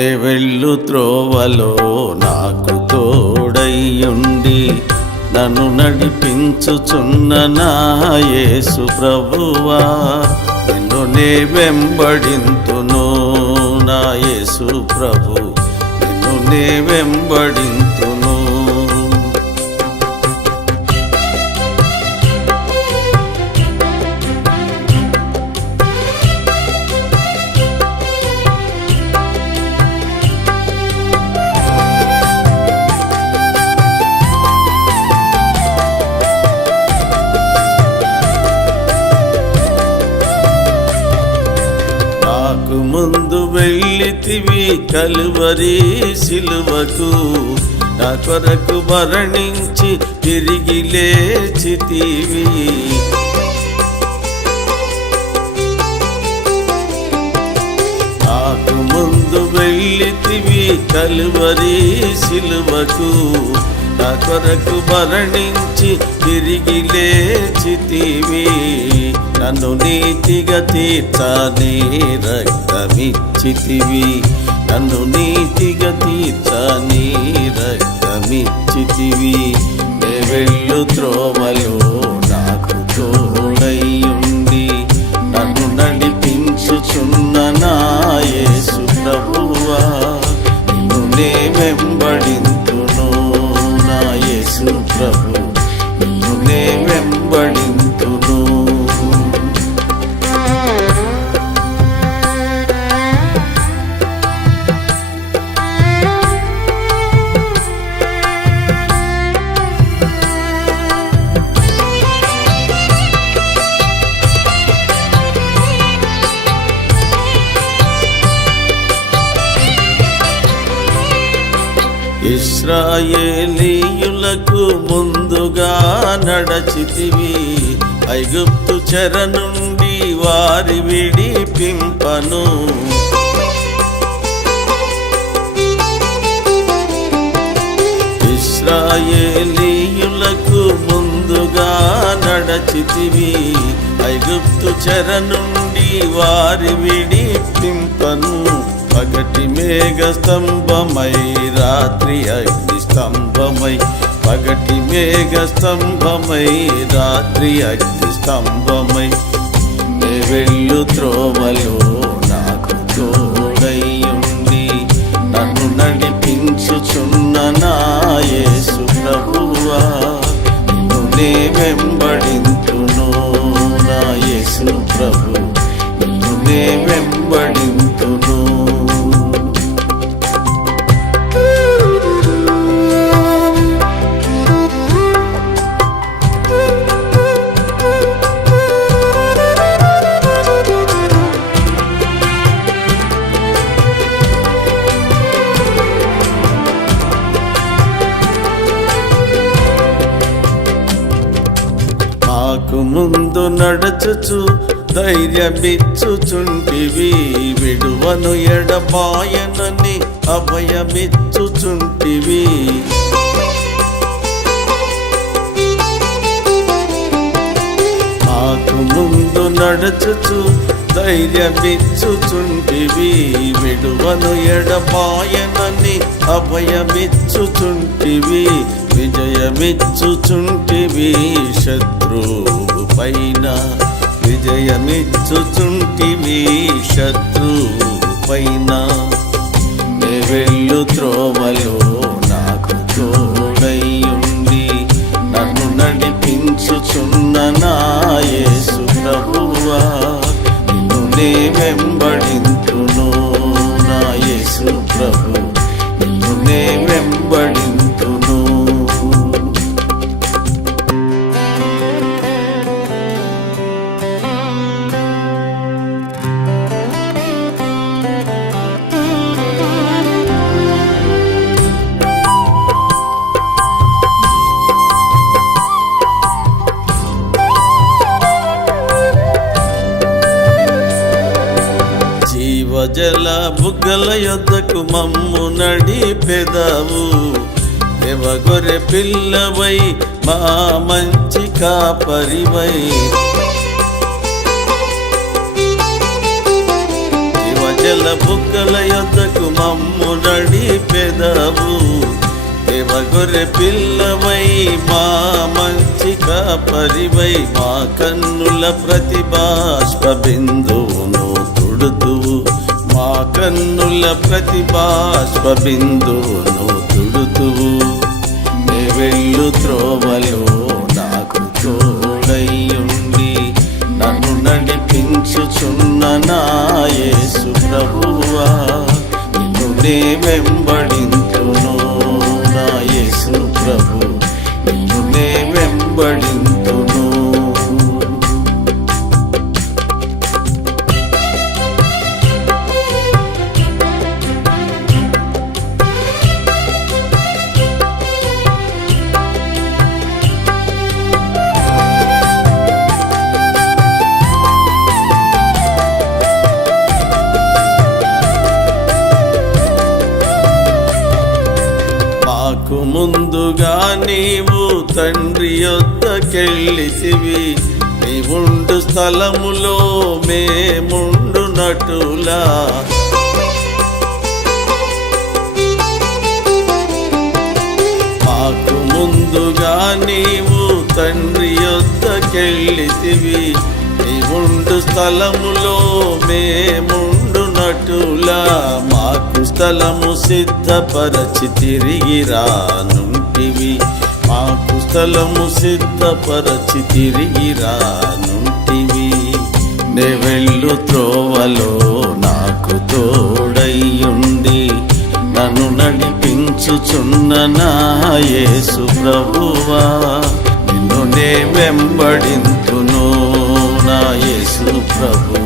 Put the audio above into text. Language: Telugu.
నే వెళ్ళు త్రోవలో నాకు తోడయ్యుండి నన్ను నడిపించుచున్న నా యేసు ప్రభువా, నిన్ను నే వెంబడింతును నా యేసు ప్రభు, నిన్ను నే వెంబడింతును. ముందు వెళ్ళితివి కలువరి సిలువకు, నా కొరకు మరణించి తిరిగి లేచితివి. నాకు ముందు వెళ్ళితివి కలువరి సిలువకు, నా కొరకు మరణించి తిరిగి లేచితివి. నన్ను నీతిగా తీర్చని రక్తమిచ్చితివి, నన్ను నీతిగా తీర్చని రక్తమిచ్చితివి. నే వెళ్ళు త్రోవలో నాకు తోడయ్యుండి నన్ను నడిపించుచున్న నా యేసు ప్రభువా, నిన్ను నే వెంబడింతును నా యేసు ప్రభు, నిన్ను నే వెంబడింతును. ఇశ్రాయేలీయులకు ముందుగా నడచితివి, ఐగుప్తు చెర నుండి వారి విడిపింపను. ఇశ్రాయేలీయులకు ముందుగా నడచితివి, ఐగుప్తు చెర నుండి వారి విడిపింపను. పగటి మేఘ స్తంభమై రాత్రి అగ్ని స్తంభమై, పగటి మేఘ స్తంభమై రాత్రి అగ్ని స్తంభమై. నే వెళ్ళు త్రోవలో నాకు తోడయ్యుండి నన్ను నడిపించుచున్న నా యేసు ప్రభువా, నిన్ను నే వెంబడింతును నా యేసు ప్రభు, నిన్ను నే వెంబడింతును. నాకు ముందు నడచుచు ధైర్యమిచ్చుచుంటివి, విడువను ఎడబాయనని అభయమిచ్చుచుంటివి. నాకు ముందు నడచుచు ధైర్యమిచ్చుచుంటివి, విడువను ఎడబాయనని అభయమిచ్చుచుంటివి. విజయమిచ్చుచుంటివి శత్రువు పైన, విజయమిచ్చుచుంటివి శత్రువు పైన. నే వెళ్ళు త్రోవలో నాకు తోడయ్యుండి నన్ను నడిపించుచున్న నా యేసు ప్రభువా, నిన్ను నే వెంబడింతును నా యేసు ప్రభు, నిన్ను నే వెంబడింతును. జల బుగ్గల యొద్దకు మమ్ము నడిపెదవు, దేవగొర్రె పిల్లవై మా మంచి కాపరివై. ప్రజల బుగ్గల యొద్దకు మమ్ము నడిపెదవు. దేవగొర్రె పిల్లవై మా మంచి కాపరివై మా కన్నుల ప్రతిబాష్ప బిందువును తుడుతువు. మా కన్నుల ప్రతిబాష్ప బిందువును తుడుతువు. నే వెళ్ళు త్రోవలో నాకు తోడయ్యుండి నన్ను నడిపించుచున్న నా యేసు ప్రభువా, నిన్ను నే వెంబడింతును. నా యేసు ప్రభు, నిన్ను నే వెంబడింతును. మాకు ముందుగా నీవు తండ్రి యొద్దకెళ్ళితివి. నీవుండు స్థలములో మేముండునటులా మాకు ముందుగా నీవు తండ్రి యొద్దకెళ్ళితివి. నీవుండు స్థలములో మేముండునటులా మాకు స్థలము సిద్ధపరచి తిరిగి రానుంటివి. మాకు స్థలము సిద్ధపరచి తిరిగి రానుంటివి. నే వెళ్ళు త్రోవలో నాకు తోడయ్యుండి నన్ను నడిపించుచున్న నా యేసు ప్రభువా, నిన్ను నే వెంబడింతును. నా యేసు ప్రభు,